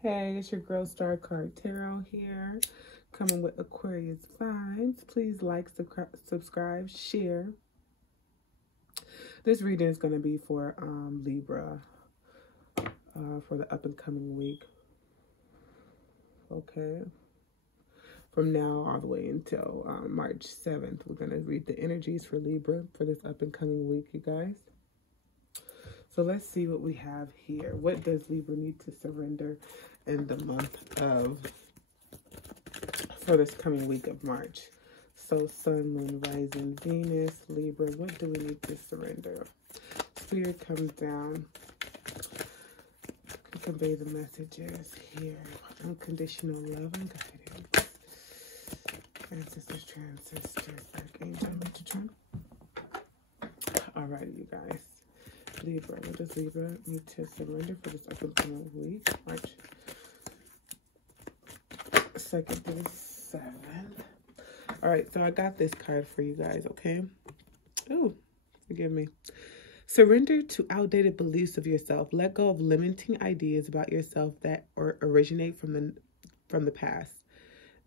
Hey, it's your girl Star Card Tarot here, coming with Aquarius vibes. Please like, subscribe, share. This reading is going to be for Libra for the up and coming week. Okay. From now all the way until March 7th, we're going to read the energies for Libra for this up and coming week, you guys. So let's see what we have here. What does Libra need to surrender in the month of, for this coming week of March? So Sun, Moon, Rising, Venus, Libra, what do we need to surrender? Spirit comes down. Convey the messages here. Unconditional love and guidance. Ancestors, transistors, Archangel, Metatron. Alrighty, you guys. Libra, what does Libra need to surrender for this up and coming week? March 2nd through 7th. Alright, so I got this card for you guys, okay? Oh, forgive me. Surrender to outdated beliefs of yourself. Let go of limiting ideas about yourself that originate from the past.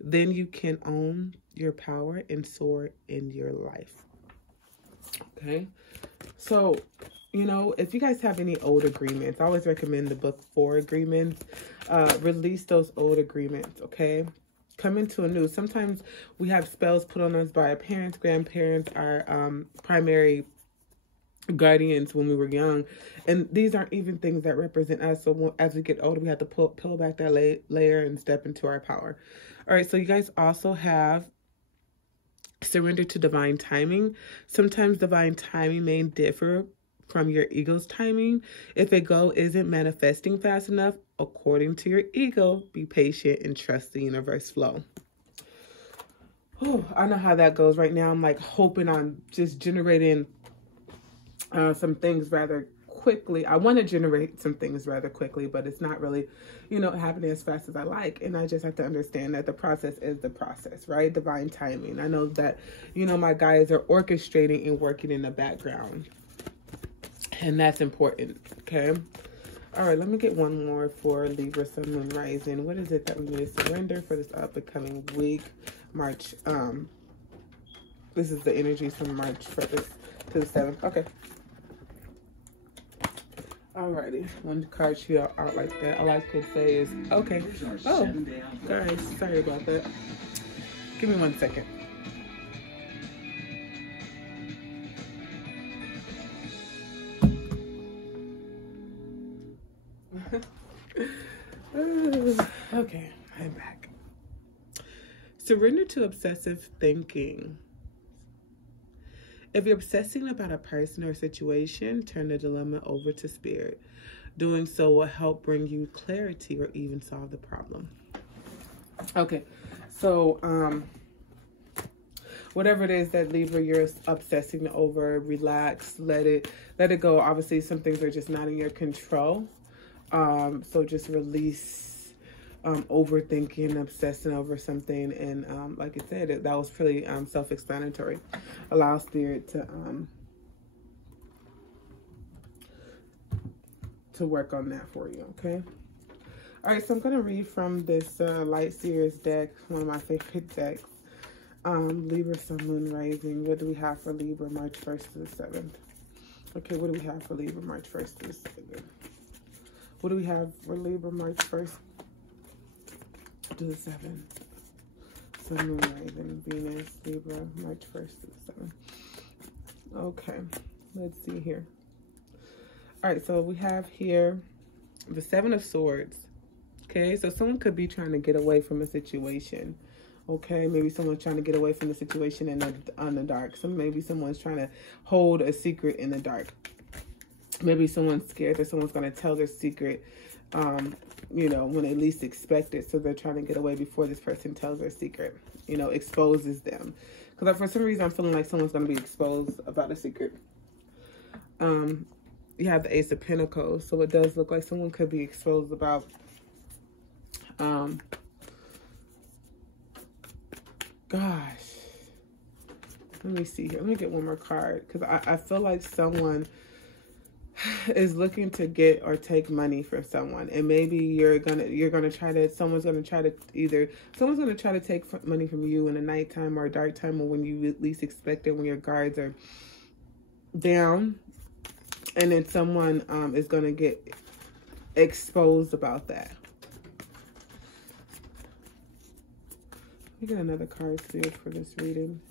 Then you can own your power and soar in your life. Okay? So, you know, if you guys have any old agreements, I always recommend the book 4 Agreements. Release those old agreements, okay? Come into a new. Sometimes we have spells put on us by our parents, grandparents, our primary guardians when we were young. And these aren't even things that represent us. So as we get older, we have to peel back that layer and step into our power. All right, so you guys also have surrender to divine timing. Sometimes divine timing may differ from your ego's timing. If a goal isn't manifesting fast enough, according to your ego, be patient and trust the universe flow. Oh, I know how that goes right now. I'm like hoping on just generating some things rather quickly. I want to generate some things rather quickly, but it's not really, you know, happening as fast as I like. And I just have to understand that the process is the process, right? Divine timing. I know that, you know, my guys are orchestrating and working in the background. And that's important, okay? All right, let me get one more for Libra, Sun, Moon, Rising. What is it that we need to surrender for this up and coming week? March, this is the energies from March 1st to the 7th. Okay. Alrighty, when the cards shoot out like that, all I could say is, okay. Oh, guys, sorry about that. Give me 1 second. Okay, I'm back. Surrender to obsessive thinking. If you're obsessing about a person or situation, turn the dilemma over to spirit. Doing so will help bring you clarity or even solve the problem. Okay, so whatever it is that Libra you're obsessing over, relax, let it go. Obviously, some things are just not in your control. So just release overthinking, obsessing over something, and like I said, that was pretty self-explanatory. Allow spirit to work on that for you, okay? All right, so I'm gonna read from this Light Seers deck, one of my favorite decks. Libra, Sun, Moon, Rising. What do we have for Libra, March 1st to the 7th? Okay, what do we have for Libra, March 1st to the 7th? What do we have for Libra, March 1st to the 7th? Sun, Moon, Rising, Venus, Libra, March 1st to the 7th. Okay, let's see here. All right, so we have here the 7 of Swords. Okay, so someone could be trying to get away from a situation. Okay, maybe someone's trying to get away from the situation in the dark. Maybe someone's trying to hold a secret in the dark. Maybe someone's scared that someone's going to tell their secret, you know, when they least expect it. So they're trying to get away before this person tells their secret, you know, exposes them. Because for some reason, I'm feeling like someone's going to be exposed about a secret. You have the Ace of Pentacles. So it does look like someone could be exposed about, gosh. Let me see here. Let me get one more card. Because I feel like someone is looking to get or take money from someone, and maybe you're gonna try to, someone's gonna try to take money from you in the nighttime or a dark time, or when you least expect it, when your guards are down, and then someone is gonna get exposed about that. Let me get another card, Spirit, for this reading.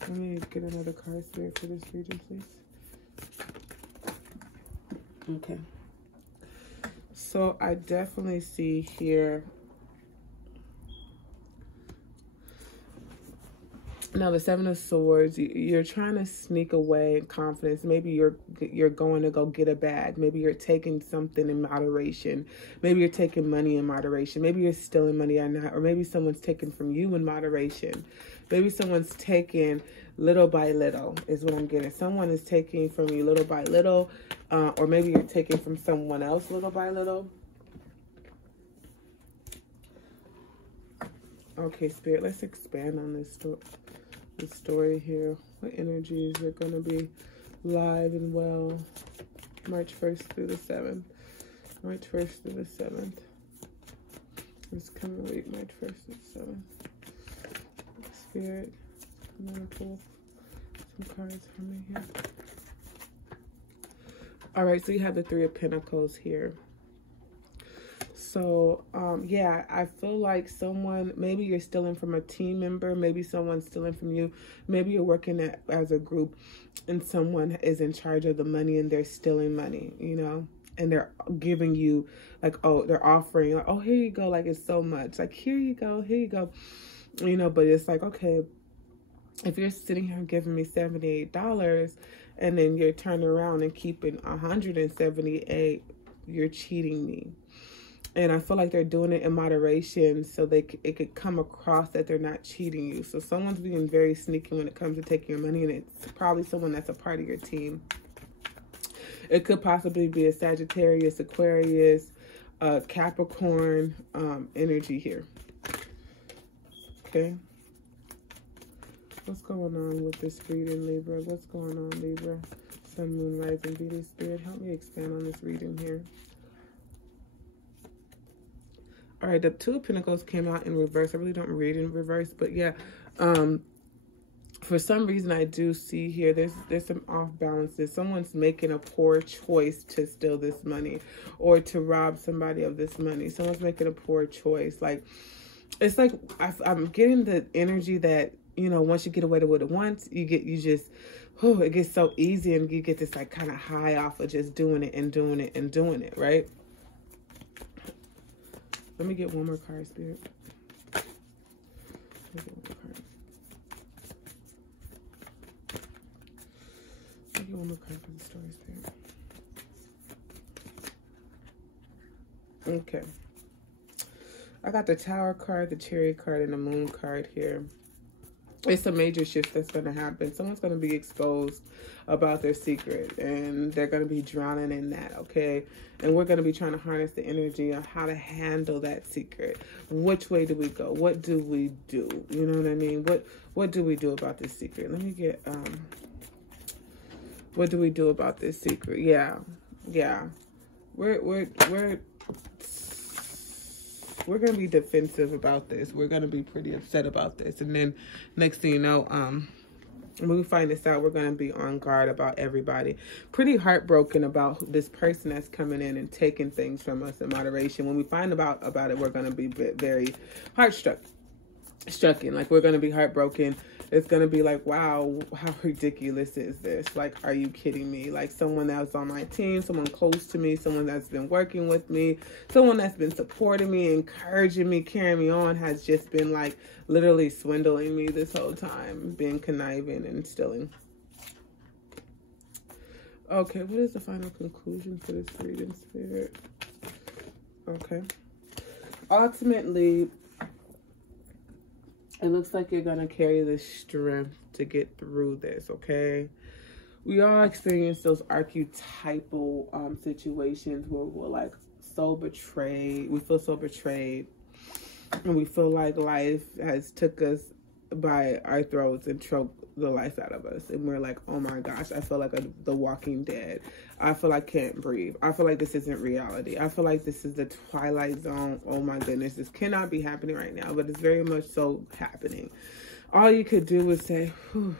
Let me get another card, Spirit, for this reading, please. Okay. So I definitely see here. Now the Seven of Swords, you're trying to sneak away in confidence. Maybe you're going to go get a bag. Maybe you're taking something in moderation. Maybe you're taking money in moderation. Maybe you're stealing money or not. Or maybe someone's taking from you in moderation. Maybe someone's taking little by little is what I'm getting. Someone is taking from you little by little. Or maybe you're taking from someone else little by little. Okay, Spirit, let's expand on this story here. What energies are going to be live and well March 1st through the 7th? March 1st through the 7th. This coming week, March 1st through the 7th. Spirit, I'm going to pull some cards for me here. All right, so you have the Three of Pentacles here. So, yeah, I feel like someone, maybe you're stealing from a team member. Maybe someone's stealing from you. Maybe you're working as a group and someone is in charge of the money and they're stealing money, you know, and they're giving you like, oh, they're offering, like, oh, here you go. Like, it's so much. Like, here you go, you know, but it's like, okay, if you're sitting here giving me $78 and then you're turning around and keeping $178, you're cheating me. And I feel like they're doing it in moderation so it could come across that they're not cheating you. So someone's being very sneaky when it comes to taking your money, and it's probably someone that's a part of your team. It could possibly be a Sagittarius, Aquarius, Capricorn energy here. Okay. What's going on with this reading, Libra? What's going on, Libra? Sun, Moon, Rising, Venus, Spirit. Help me expand on this reading here. All right, the Two of Pentacles came out in reverse. I really don't read in reverse, but yeah, for some reason I do see here there's some off balances. Someone's making a poor choice to steal this money or to rob somebody of this money. Someone's making a poor choice. Like, it's like I'm getting the energy that, you know, once you get away with it once, it gets so easy, and you get this like kind of high off of just doing it, right? Let me get one more card, Spirit. Let me get one more card for the story, Spirit. Okay. I got the Tower card, the Chariot card, and the Moon card here. It's a major shift that's going to happen. Someone's going to be exposed about their secret, and they're going to be drowning in that, okay? And we're going to be trying to harness the energy of how to handle that secret. Which way do we go? What do we do? You know what I mean? What do we do about this secret? Let me get, what do we do about this secret? Yeah. We're going to be defensive about this. We're going to be pretty upset about this. And then next thing you know, when we find this out, we're going to be on guard about everybody. Pretty heartbroken about this person that's coming in and taking things from us in moderation. When we find about it, we're going to be very heartstruck. Like, we're going to be heartbroken. It's going to be like, wow, how ridiculous is this? Like, are you kidding me? Like, someone that's on my team, someone close to me, someone that's been working with me, someone that's been supporting me, encouraging me, carrying me on, has just been like literally swindling me this whole time, being conniving and stealing. Okay, what is the final conclusion for this reading, Spirit? Okay. Ultimately, it looks like you're going to carry the strength to get through this, okay? We all experience those archetypal situations where we're like so betrayed. We feel so betrayed. And we feel like life has took us by our throats and choke the life out of us. And we're like, oh my gosh, I feel like the Walking Dead. I feel like I can't breathe. I feel like this isn't reality. I feel like this is the Twilight Zone. Oh my goodness, this cannot be happening right now, but it's very much so happening. All you could do is say, whew.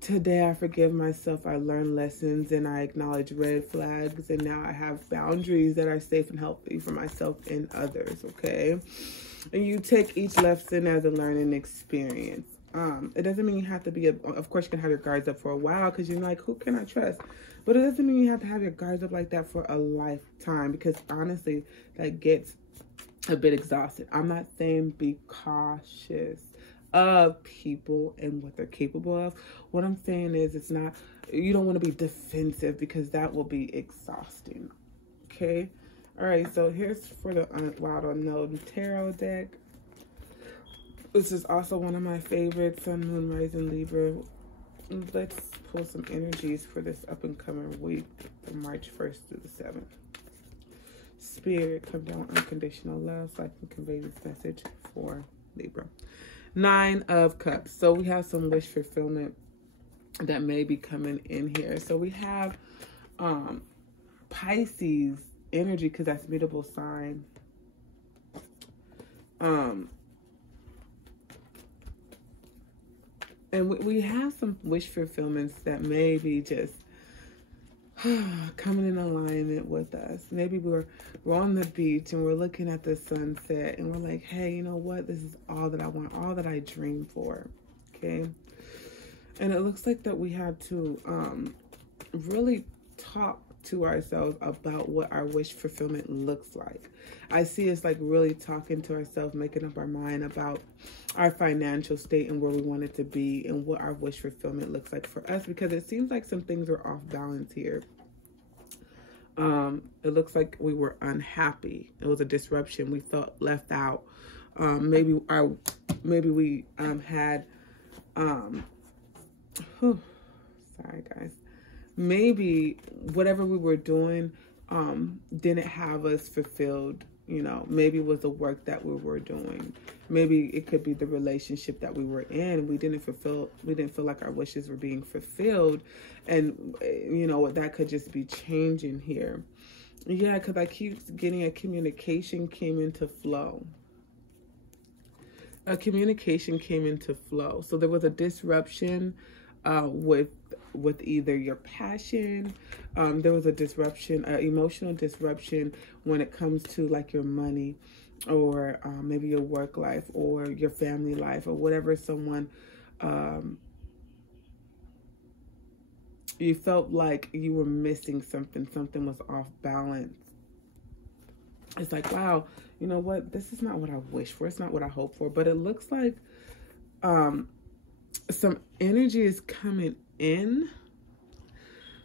Today I forgive myself, I learn lessons, and I acknowledge red flags, and now I have boundaries that are safe and healthy for myself and others, okay? And you take each lesson as a learning experience. It doesn't mean you have to be, of course you can have your guards up for a while because you're like, who can I trust? But it doesn't mean you have to have your guards up like that for a lifetime, because honestly, that gets a bit exhausted. I'm not saying be cautious of people and what they're capable of. What I'm saying is you don't want to be defensive, because that will be exhausting. Okay. All right. So here's for the Wild Unknown Tarot deck. This is also one of my favorites, Sun, Moon, Rising, Libra. Let's pull some energies for this up and coming week from March 1st through the 7th. Spirit, come down, unconditional love, so I can convey this message for Libra. 9 of Cups. So we have some wish fulfillment that may be coming in here. So we have Pisces energy, because that's mutable sign. And we have some wish fulfillments that may be just coming in alignment with us. Maybe we're on the beach and we're looking at the sunset and we're like, hey, you know what? This is all that I want, all that I dream for. Okay. And it looks like that we have to really talk to ourselves about what our wish fulfillment looks like. I see us like really talking to ourselves, making up our mind about our financial state and where we want it to be and what our wish fulfillment looks like for us, because it seems like some things are off balance here. It looks like we were unhappy. It was a disruption. We felt left out. Maybe we had sorry guys. Maybe whatever we were doing didn't have us fulfilled. You know, maybe it was the work that we were doing. Maybe it could be the relationship that we were in. We didn't feel like our wishes were being fulfilled. And, you know, that could just be changing here. Yeah, because I keep getting a communication came into flow. A communication came into flow. So there was a disruption with either your passion. There was a disruption, emotional disruption when it comes to like your money, or maybe your work life or your family life, or whatever someone you felt like you were missing something was off balance. It's like, wow, you know what? This is not what I wish for. It's not what I hope for. But it looks like some energy is coming in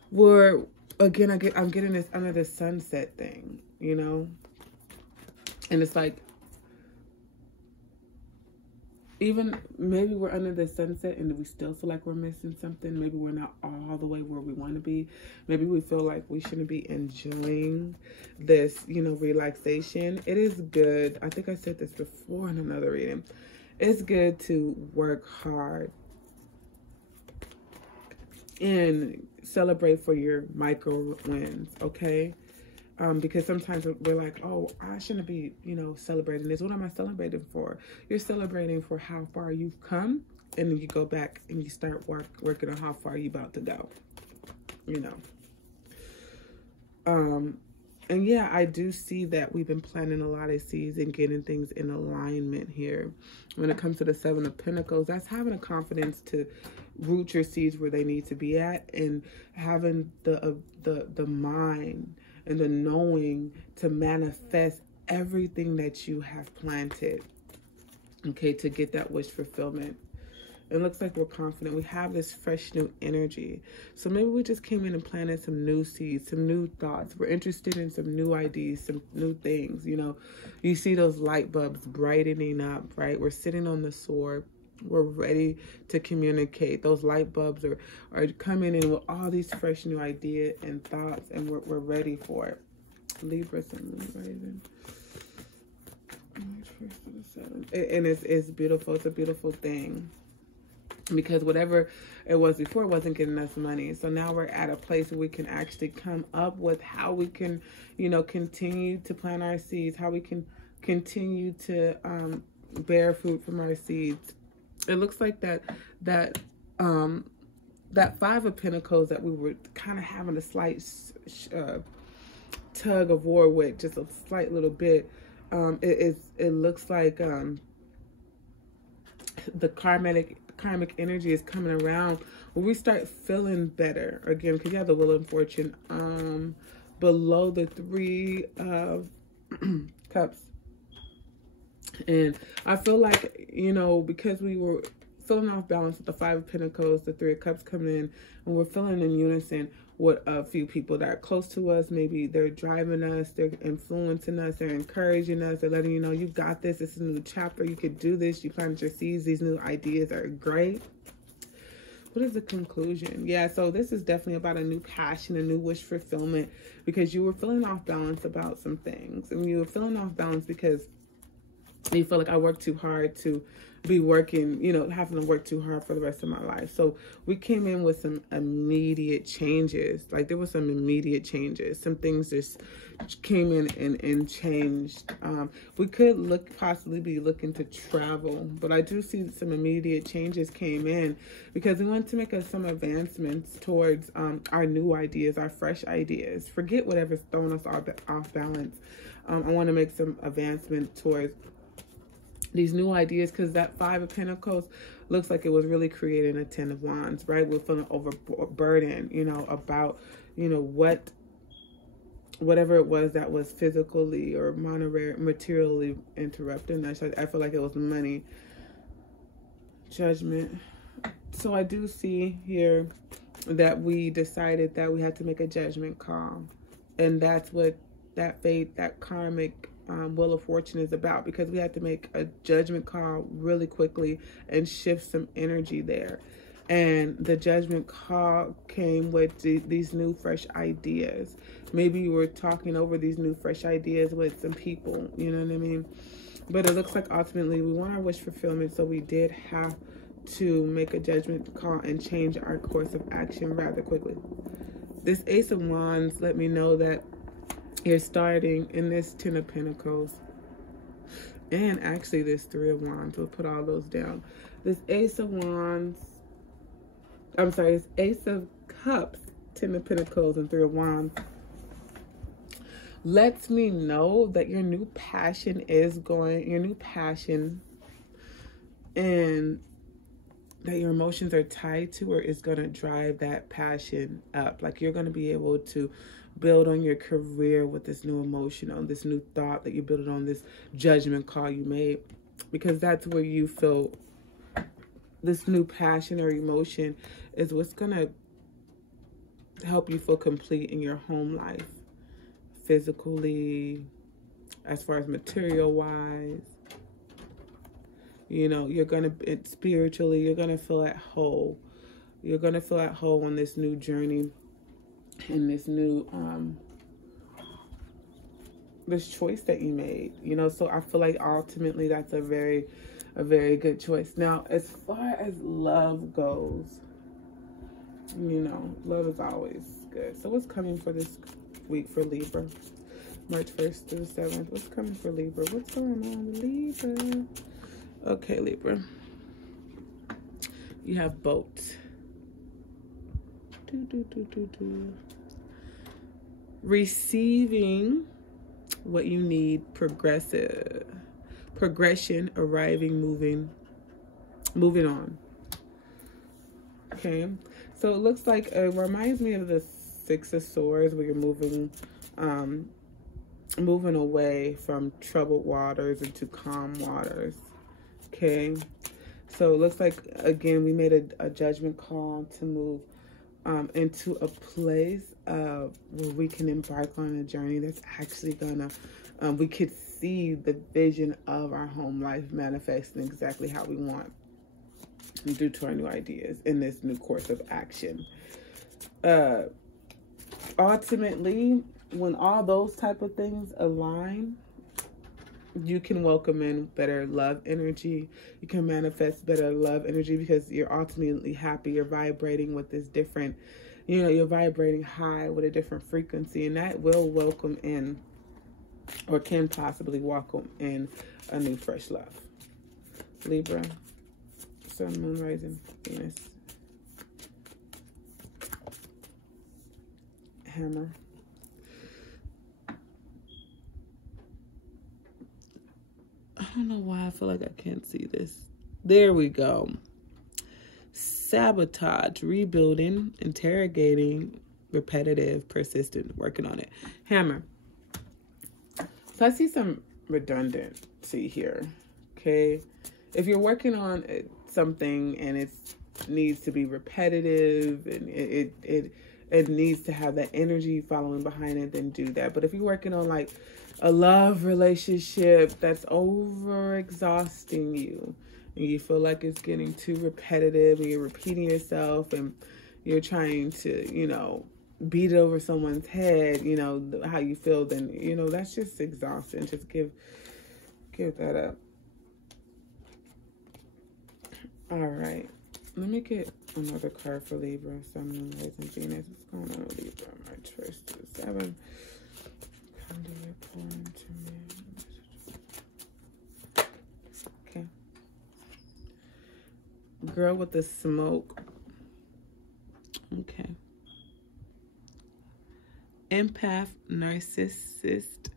where, again, I'm getting this under the sunset thing, you know? And it's like, even maybe we're under the sunset and we still feel like we're missing something. Maybe we're not all the way where we want to be. Maybe we feel like we shouldn't be enjoying this, you know, relaxation. It is good. I think I said this before in another reading. It's good to work hard and celebrate for your micro wins, okay? Because sometimes we're like, oh, I shouldn't be, you know, celebrating this. What am I celebrating for? You're celebrating for how far you've come, and then you go back and you start working on how far you're about to go, you know. And yeah, I do see that we've been planting a lot of seeds and getting things in alignment here. When it comes to the 7 of Pentacles, that's having a confidence to root your seeds where they need to be at, and having the mind and the knowing to manifest everything that you have planted, okay, to get that wish fulfillment. It looks like we're confident. We have this fresh new energy. So maybe we just came in and planted some new seeds, some new thoughts. We're interested in some new ideas, some new things, you know. You see those light bulbs brightening up, right? We're sitting on the sword. We're ready to communicate. Those light bulbs are coming in with all these fresh new ideas and thoughts, and we're ready for it. Libra, Sun, Moon, Rising. March 1st to the 7th. And it's beautiful. It's a beautiful thing. Because whatever it was before wasn't getting us money. So now we're at a place where we can actually come up with how we can, you know, continue to plant our seeds, how we can continue to bear fruit from our seeds. It looks like that 5 of Pentacles that we were kind of having a slight tug of war with, just a slight little bit. It looks like the karmic energy is coming around when we start feeling better again, because you have the Wheel of Fortune below the 3 of Cups. And I feel like, you know, because we were feeling off balance with the 5 of Pentacles, the 3 of Cups coming in, and we're feeling in unison with a few people that are close to us. Maybe they're driving us, they're influencing us, they're encouraging us, they're letting you know, you got this, this is a new chapter, you could do this, you planted your seeds, these new ideas are great. What is the conclusion? Yeah, so this is definitely about a new passion, a new wish fulfillment, because you were feeling off balance about some things. And you were feeling off balance because you feel like, I worked too hard to be working, you know, having to work too hard for the rest of my life. So we came in with some immediate changes. Like there were some immediate changes. Some things just came in and changed. We could possibly be looking to travel, but I do see some immediate changes came in because we want to make some advancements towards our new ideas, our fresh ideas. Forget whatever's throwing us off balance. I want to make some advancement towards these new ideas, because that 5 of Pentacles looks like it was really creating a 10 of Wands, right? We're feeling overburdened, you know, about, you know, whatever it was that was physically or materially interrupting us. I feel like it was money. Judgment. So I do see here that we decided that we had to make a judgment call. And that's what that fate, that karmic Wheel of Fortune is about, because we had to make a judgment call really quickly and shift some energy there. And the judgment call came with these new fresh ideas. Maybe you were talking over these new fresh ideas with some people, you know what I mean? But it looks like ultimately we want our wish fulfillment, so we did have to make a judgment call and change our course of action rather quickly. This Ace of Wands let me know that you're starting in this 10 of Pentacles. And actually this 3 of Wands. We'll put all those down. This Ace of Wands. I'm sorry, this Ace of Cups, 10 of Pentacles, and 3 of Wands lets me know that your new passion and that your emotions are tied to, or is going to drive that passion up. Like you're going to be able to build on your career with this new emotion, on this new thought that you built on this judgment call you made, because that's where you feel this new passion or emotion is what's going to help you feel complete in your home life, physically, as far as material wise. You know, you're going to, spiritually, you're going to feel at whole. You're going to feel at whole on this new journey and this new, this choice that you made, you know. So I feel like ultimately that's a very good choice. Now, as far as love goes, you know, love is always good. So what's coming for this week for Libra? March 1st to the 7th. What's coming for Libra? What's going on with Libra? Okay, Libra. You have boat. Receiving what you need, progression, arriving, moving on. Okay, so it looks like it reminds me of the 6 of Swords, where you're moving away from troubled waters into calm waters. Okay, so it looks like, again, we made a judgment call to move into a place where we can embark on a journey that's actually gonna, we could see the vision of our home life manifesting exactly how we want due to our new ideas in this new course of action. Ultimately, when all those type of things align, you can welcome in better love energy. You can manifest better love energy because you're ultimately happy. You're vibrating with this different, you're vibrating high with a different frequency, and that will welcome in, or can possibly welcome in, a new fresh love. Libra, Sun, Moon, Rising, Venus. Hammer. I don't know why I feel like I can't see this. There we go. Sabotage, rebuilding, interrogating, repetitive, persistent, working on it. Hammer. So I see some redundancy here. Okay. If you're working on something and it needs to be repetitive and it needs to have that energy following behind it, then do that. But if you're working on like a love relationship that's over exhausting you, and you feel like it's getting too repetitive and you're repeating yourself and you're trying to, beat it over someone's head, how you feel, then, that's just exhausting. Just give that up. All right. Let me get another card for Libra. Sun, Moon, Rising, Venus. What's going on with Libra? March 1st to the 7th. Come to your point to me. Okay. Girl with the smoke. Okay. Empath, narcissist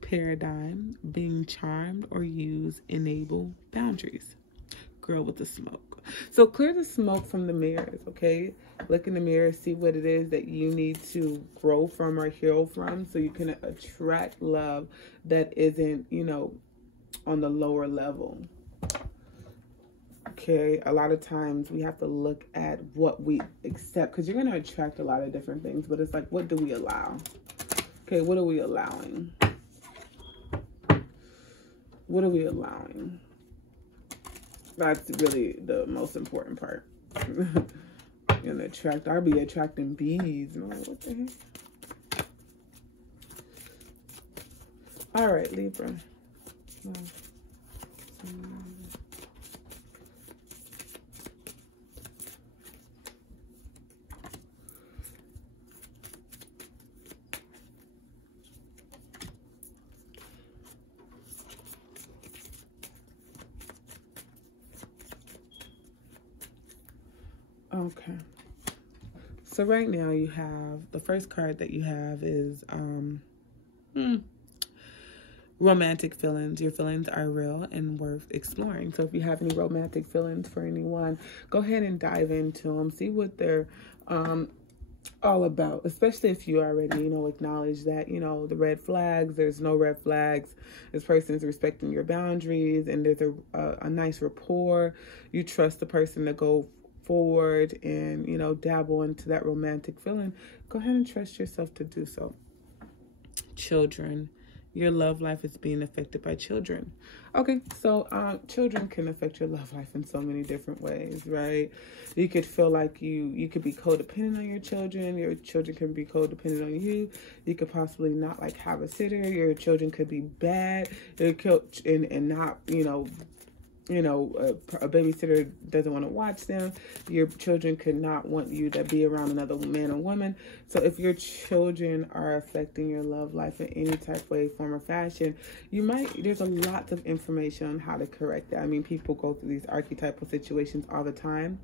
paradigm. Being charmed or used, enable boundaries. Girl with the smoke. So clear the smoke from the mirrors, okay? Look in the mirror, see what it is that you need to grow from or heal from so you can attract love that isn't, on the lower level. Okay, a lot of times we have to look at what we accept, because you're going to attract a lot of different things, but it's like, what do we allow? Okay, what are we allowing? What are we allowing? That's really the most important part. I'll be attracting bees. I'm like, what the heck? All right, Libra. Okay. So right now you have, the first card that you have is romantic feelings. Your feelings are real and worth exploring. So if you have any romantic feelings for anyone, go ahead and dive into them. See what they're all about, especially if you already, acknowledge that, the red flags, there's no red flags. This person is respecting your boundaries and there's a nice rapport. You trust the person to go forward and, dabble into that romantic feeling. Go ahead and trust yourself to do so. Children. Your love life is being affected by children. Okay, so children can affect your love life in so many different ways, right? You could feel like you could be codependent on your children can be codependent on you. You could possibly not have a sitter. Your children could be bad and not, a babysitter doesn't want to watch them. Your children could not want you to be around another man or woman. So if your children are affecting your love life in any type, way, form, or fashion, there's a lot of information on how to correct that. I mean, people go through these archetypal situations all the time,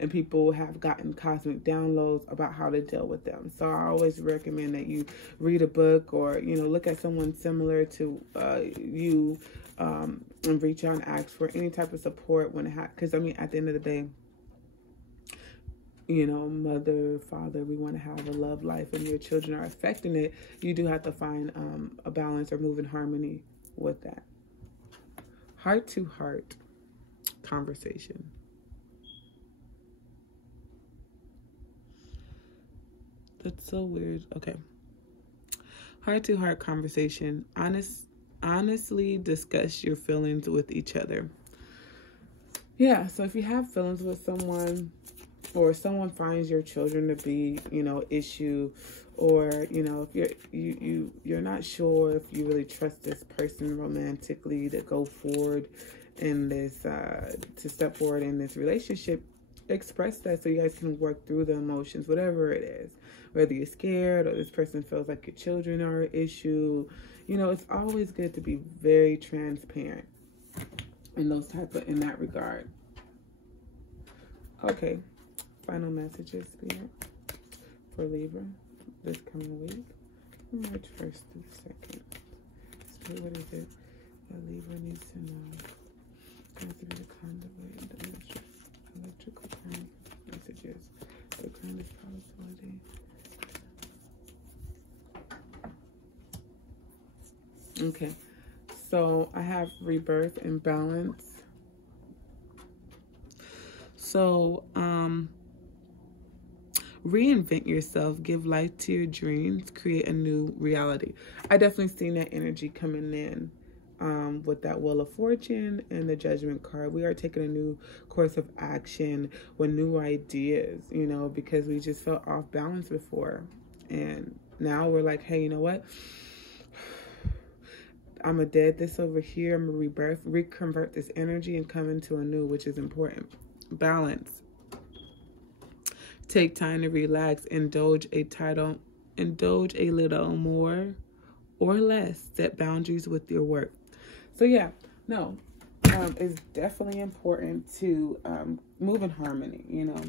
and people have gotten cosmic downloads about how to deal with them. So I always recommend that you read a book or, look at someone similar to you, and reach out and ask for any type of support because at the end of the day, mother, father, we want to have a love life, and your children are affecting it. You do have to find a balance or move in harmony with that. Heart to heart conversation. That's so weird. Okay. Heart to heart conversation. Honestly discuss your feelings with each other. Yeah, so if you have feelings with someone, or someone finds your children to be, you know, issue, or, you know, if you're not sure if you really trust this person romantically to go forward in this, to step forward in this relationship, express that so you guys can work through the emotions, whatever it is, whether you're scared or this person feels like your children are an issue. You know, it's always good to be very transparent in in that regard. Okay, final messages, Spirit, for Libra this coming week, March 1st through 2nd. Spirit, what is it that Libra needs to know? Has to be the conduit, the electrical current messages, the current is probability. Okay, so I have rebirth and balance. So, reinvent yourself, give life to your dreams, create a new reality. I definitely seen that energy coming in with that Wheel of Fortune and the Judgment card. We are taking a new course of action with new ideas, you know, because we just felt off balance before. And now we're like, hey, you know what? I'm going to dead this over here. I'm going to reconvert this energy and come into a new, which is important. Balance. Take time to relax, indulge a little more or less, set boundaries with your work. So yeah, no, it's definitely important to move in harmony, you know,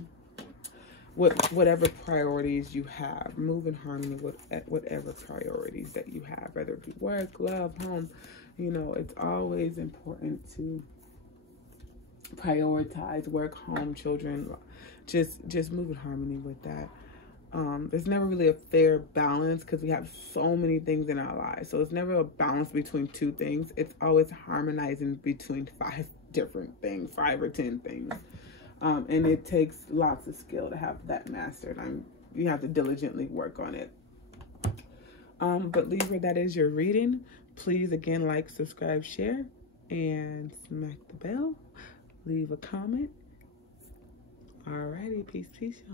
with whatever priorities you have. Move in harmony with whatever priorities that you have, whether it be work, love, home. You know, it's always important to prioritize work, home, children. Just move in harmony with that. There's never really a fair balance because we have so many things in our lives. So it's never a balance between two things. It's always harmonizing between 5 different things, 5 or 10 things. And it takes lots of skill to have that mastered. You have to diligently work on it. But Libra, that is your reading. Please, again, like, subscribe, share, and smack the bell. Leave a comment. Alrighty, peace, y'all.